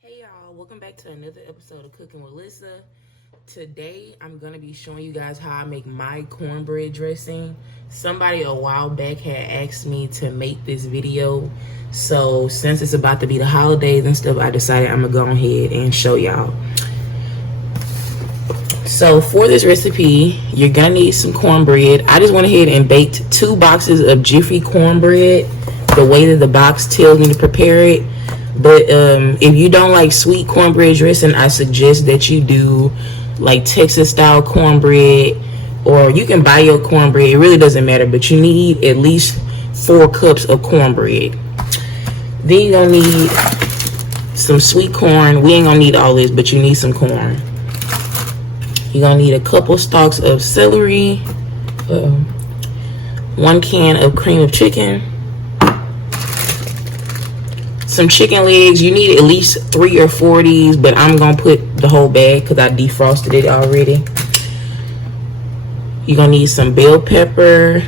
Hey y'all, welcome back to another episode of Cooking with Lissa. Today I'm gonna be showing you guys how I make my cornbread dressing. Somebody a while back had asked me to make this video, so since it's about to be the holidays and stuff, I decided I'm gonna go ahead and show y'all. So for this recipe, you're gonna need some cornbread. I just went ahead and baked 2 boxes of Jiffy cornbread the way that the box tells me to prepare it. But if you don't like sweet cornbread dressing, I suggest that you do like Texas style cornbread, or you can buy your cornbread. It really doesn't matter, but you need at least 4 cups of cornbread. Then you're gonna need some sweet corn. We ain't gonna need all this, but you need some corn. You're gonna need a couple stalks of celery, 1 can of cream of chicken, some chicken legs. You need at least 3 or 4 of these, but I'm gonna put the whole bag because I defrosted it already. You're gonna need some bell pepper,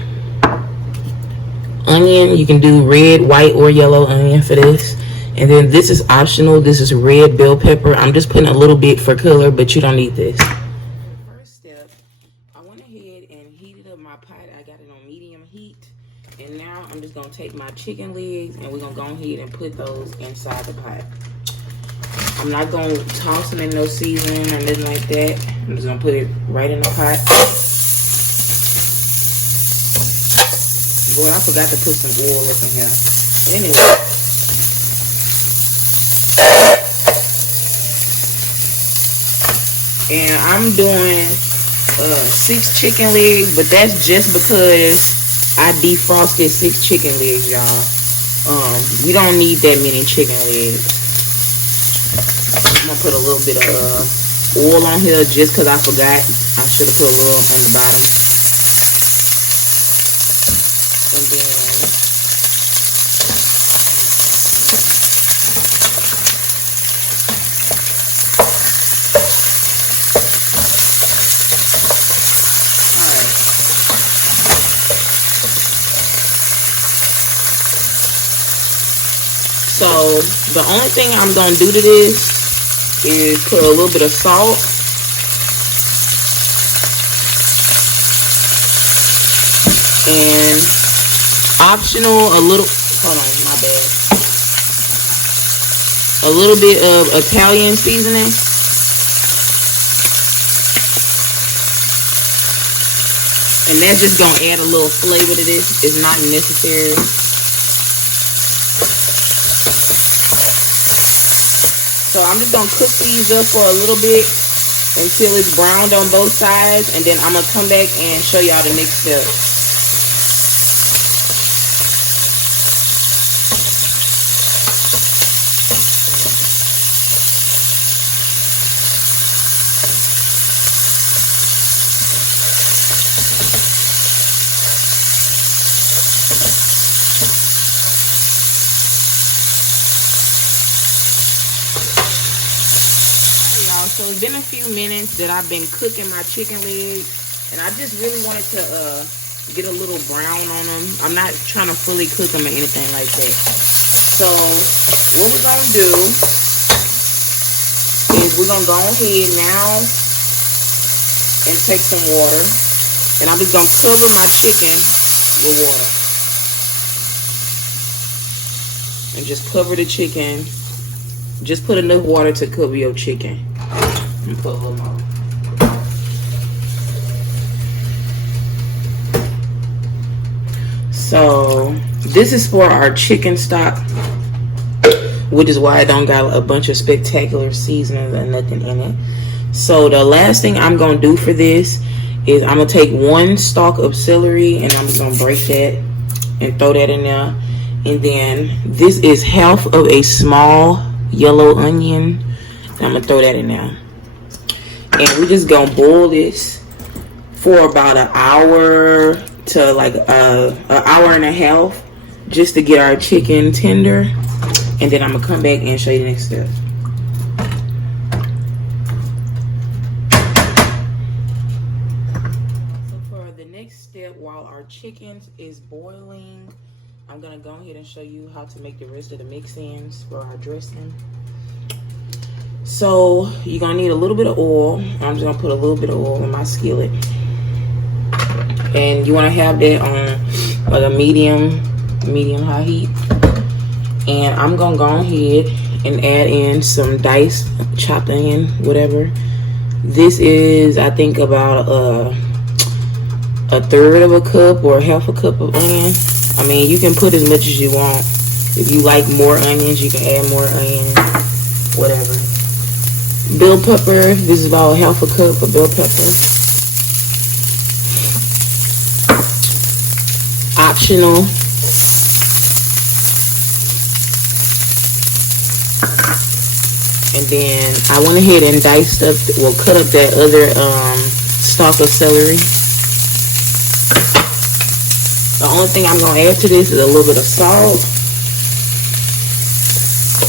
onion. You can do red, white, or yellow onion for this. And then this is optional. This is red bell pepper. I'm just putting a little bit for color, but you don't need this. First step, I went ahead and heated up my pot. I got it on medium heat. And now I'm just gonna take my chicken legs and we're gonna go ahead and put those inside the pot. I'm not gonna toss them in no seasoning or nothing like that. I'm just gonna put it right in the pot. Boy, I forgot to put some oil up in here. Anyway. And I'm doing 6 chicken legs, but that's just because I defrosted 6 chicken legs, y'all. You don't need that many chicken legs. I'm gonna put a little bit of oil on here just because I forgot. I should have put a little on the bottom. And then so the only thing I'm gonna do to this is put a little bit of salt, and optional a little, hold on, my bad, a little bit of Italian seasoning. And that's just gonna add a little flavor to this. It's not necessary. So I'm just gonna cook these up for a little bit until it's browned on both sides, and then I'm gonna come back and show y'all the next step. So it's been a few minutes that I've been cooking my chicken legs, and I just really wanted to get a little brown on them. I'm not trying to fully cook them or anything like that. So what we're gonna do is we're gonna go ahead now and take some water, and I'm just gonna cover my chicken with water, and just cover the chicken. Just put enough water to cover your chicken. And put a little more. So this is for our chicken stock, which is why I don't got a bunch of spectacular seasonings or nothing in it. So the last thing I'm gonna do for this is I'm gonna take 1 stalk of celery, and I'm just gonna break that and throw that in there. And then this is half of a small yellow onion. I'm gonna throw that in there. And we're just gonna boil this for about an hour to like an hour and a half, just to get our chicken tender. And then I'm gonna come back and show you the next step. So for the next step, while our chicken is boiling, I'm gonna go ahead and show you how to make the rest of the mix-ins for our dressing. So you're gonna need a little bit of oil. I'm just gonna put a little bit of oil in my skillet, and you want to have that on like a medium high heat. And I'm gonna go ahead and add in some diced chopped onion, whatever. This is, I think, about a third of a cup or half a cup of onion. I mean, you can put as much as you want. If you like more onions, you can add more onion, whatever. Bell pepper, this is about half a cup of bell pepper. Optional. And then I went ahead and diced up, cut up that other stalk of celery. The only thing I'm going to add to this is a little bit of salt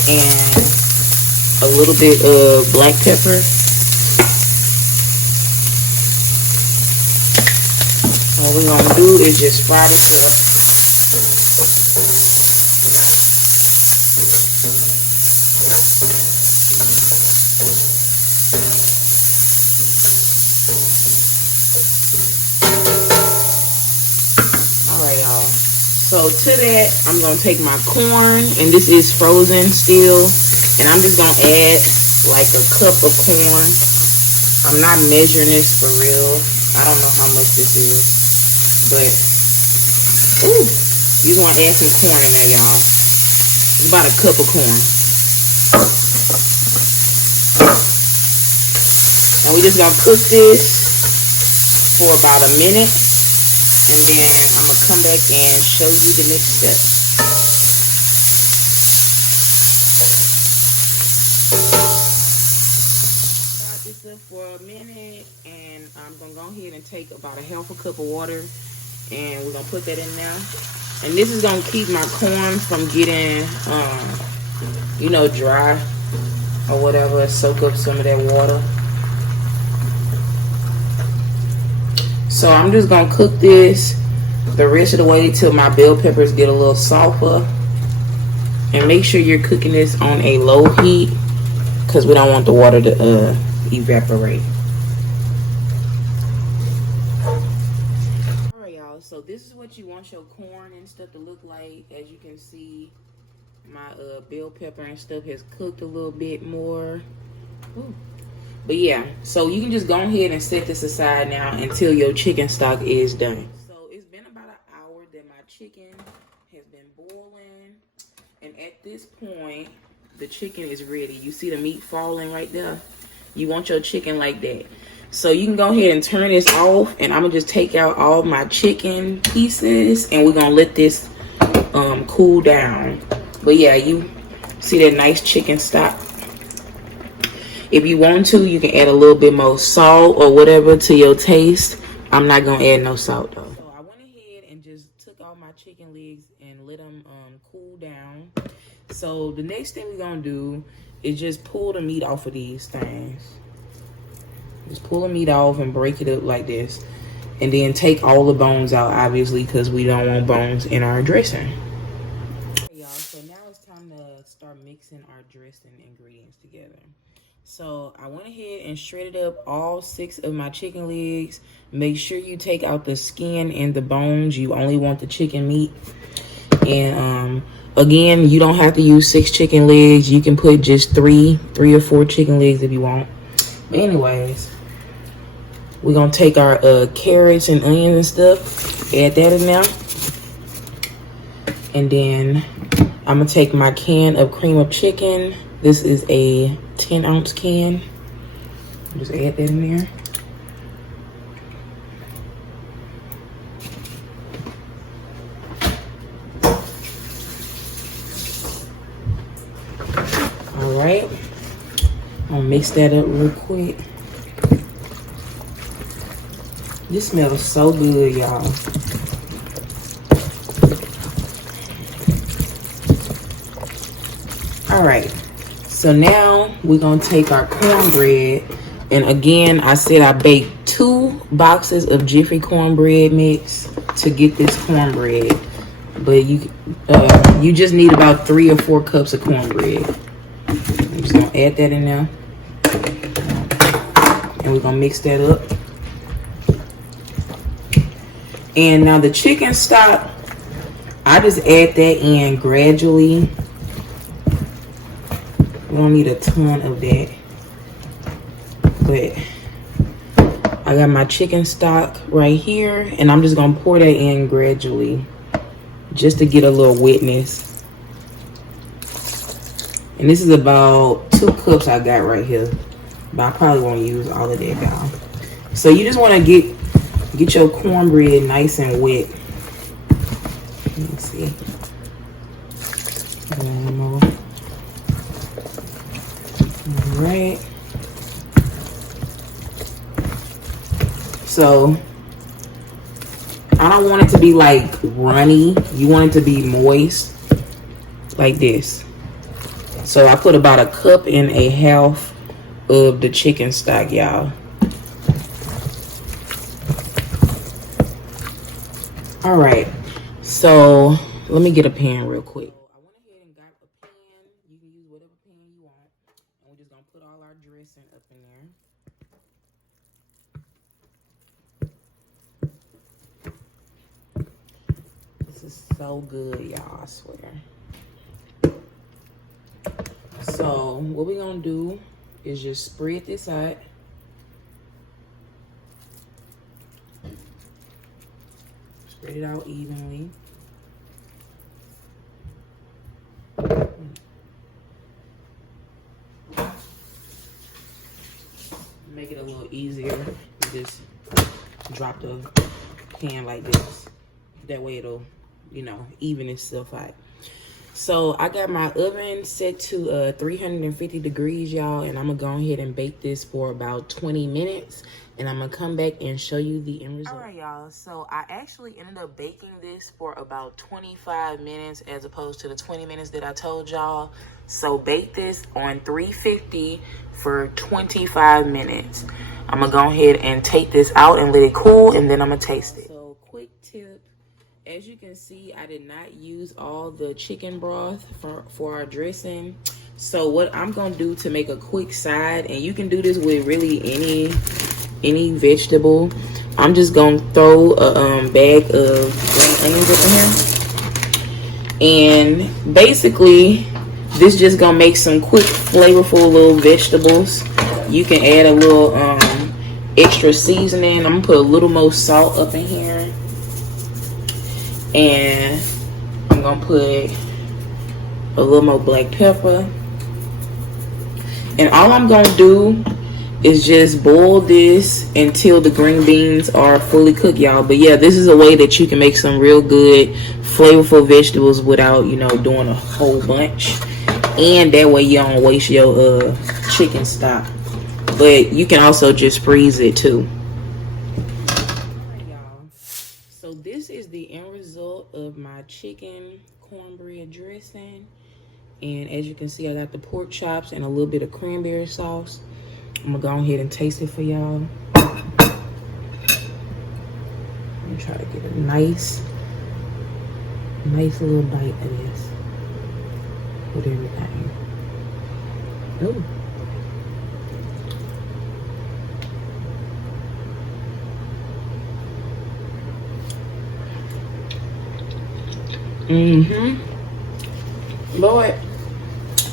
and a little bit of black pepper. All we're going to do is just fry this up. Alright, y'all. So to that, I'm going to take my corn, and this is frozen still. And I'm just going to add like a cup of corn. I'm not measuring this for real. I don't know how much this is. But, ooh, you just want to add some corn in there, y'all. It's about a cup of corn. And we just going to cook this for about a minute. And then I'm going to come back and show you the next step. For a minute, and I'm gonna go ahead and take about a half a cup of water, and we're gonna put that in now. And this is gonna keep my corn from getting you know, dry or whatever. Soak up some of that water. So I'm just gonna cook this the rest of the way till my bell peppers get a little softer. And make sure you're cooking this on a low heat, because we don't want the water to evaporate. Alright, y'all, so this is what you want your corn and stuff to look like. As you can see, my bell pepper and stuff has cooked a little bit more. Ooh. But yeah, so you can just go ahead and set this aside now until your chicken stock is done. So it's been about an hour that my chicken has been boiling, and at this point the chicken is ready. You see the meat falling right there? You want your chicken like that. So you can go ahead and turn this off, and I'm gonna just take out all my chicken pieces, and we're gonna let this cool down. But yeah, you see that nice chicken stock. If you want to, you can add a little bit more salt or whatever to your taste. I'm not gonna add no salt though. So I went ahead and just took all my chicken legs and let them cool down. So the next thing we're gonna do is just pull the meat off of these things. Just pull the meat off and break it up like this. And then take all the bones out, obviously, because we don't want bones in our dressing. Hey, y'all, so now it's time to start mixing our dressing ingredients together. So I went ahead and shredded up all 6 of my chicken legs. Make sure you take out the skin and the bones. You only want the chicken meat. And again, you don't have to use 6 chicken legs. You can put just 3 or 4 chicken legs if you want. But anyways, we're gonna take our carrots and onions and stuff, add that in there. And then I'm gonna take my can of cream of chicken. This is a 10-ounce can. Just add that in there. All right, I'll mix that up real quick. This smells so good, y'all. All right, so now we're gonna take our cornbread, and again, I said I baked 2 boxes of Jiffy cornbread mix to get this cornbread, but you just need about 3 or 4 cups of cornbread. I'm just gonna add that in there. And we're gonna mix that up. And now the chicken stock, I just add that in gradually. We don't need a ton of that. But I got my chicken stock right here, and I'm just gonna pour that in gradually just to get a little wetness. And this is about 2 cups I got right here, but I probably won't use all of that, y'all. So you just want to get your cornbread nice and wet. Let me see. One more. All right. So I don't want it to be like runny. You want it to be moist like this. So I put about 1.5 cups of the chicken stock, y'all. All right, so let me get a pan real quick. I went ahead and got a pan. You can use whatever pan you want. And we're just gonna put all our dressing up in there. This is so good, y'all, I swear. So what we're gonna do is just spread this out. Spread it out evenly. Make it a little easier. You just drop the pan like this. That way it'll, you know, even itself out. So I got my oven set to 350 degrees, y'all, and I'm gonna go ahead and bake this for about 20 minutes, and I'm gonna come back and show you the end result. All right, y'all, so I actually ended up baking this for about 25 minutes as opposed to the 20 minutes that I told y'all. So bake this on 350 for 25 minutes. I'm gonna go ahead and take this out and let it cool, and then I'm gonna taste it. So quick tip. As you can see, I did not use all the chicken broth for our dressing. So what I'm gonna do to make a quick side, and you can do this with really any vegetable, I'm just gonna throw a bag of green onions up in here. And basically, this just gonna make some quick, flavorful little vegetables. You can add a little extra seasoning. I'm gonna put a little more salt up in here. And I'm gonna put a little more black pepper. And all I'm gonna do is just boil this until the green beans are fully cooked, y'all. But yeah, this is a way that you can make some real good, flavorful vegetables without, you know, doing a whole bunch. And that way you don't waste your chicken stock. But you can also just freeze it too. So this is the end result of my chicken cornbread dressing. And as you can see, I got the pork chops and a little bit of cranberry sauce. I'm gonna go ahead and taste it for y'all. I'm gonna try to get a nice little bite of this with everything. Ooh. Lord,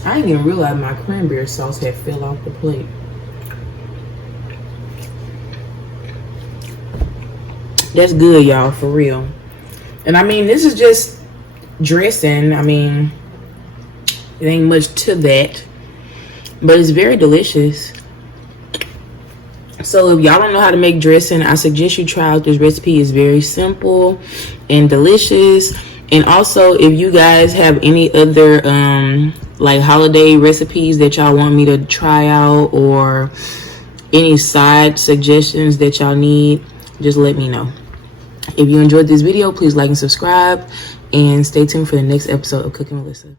I didn't even realize my cranberry sauce had fell off the plate. That's good, y'all, for real. And I mean, this is just dressing. I mean, it ain't much to that, but it's very delicious. So if y'all don't know how to make dressing, I suggest you try out this recipe. It's very simple and delicious. And also, if you guys have any other like holiday recipes that y'all want me to try out, or any side suggestions that y'all need, just let me know. If you enjoyed this video, please like and subscribe, and stay tuned for the next episode of Cooking with Lisa.